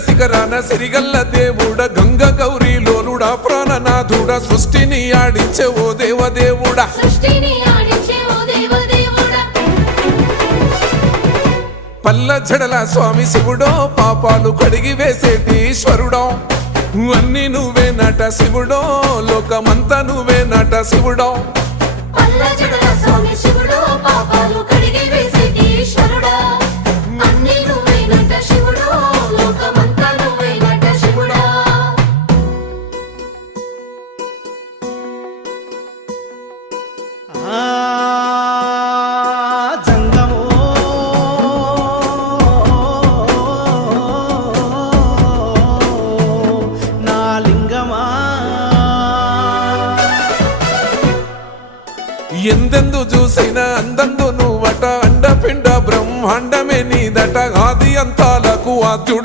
శిఖరాన సిరిగల్ల దేవుడ గంగ గౌరీ లోలుడా ప్రాణనాథుడ సృష్టిని ఆడించే ఓ దేవదేవుడా పల్ల జడల స్వామి శివుడో పాపాలు కడిగి వేసేటి ఈశ్వరుడో అన్ని నువ్వే నట శివుడో లోకమంతా నువ్వే నట శివుడో ఎందెందు చూసిన అందందు నువ్వట అండపిండ బ్రహ్మాండమే నీదట ఆది అంతాలకు ఆద్యుడు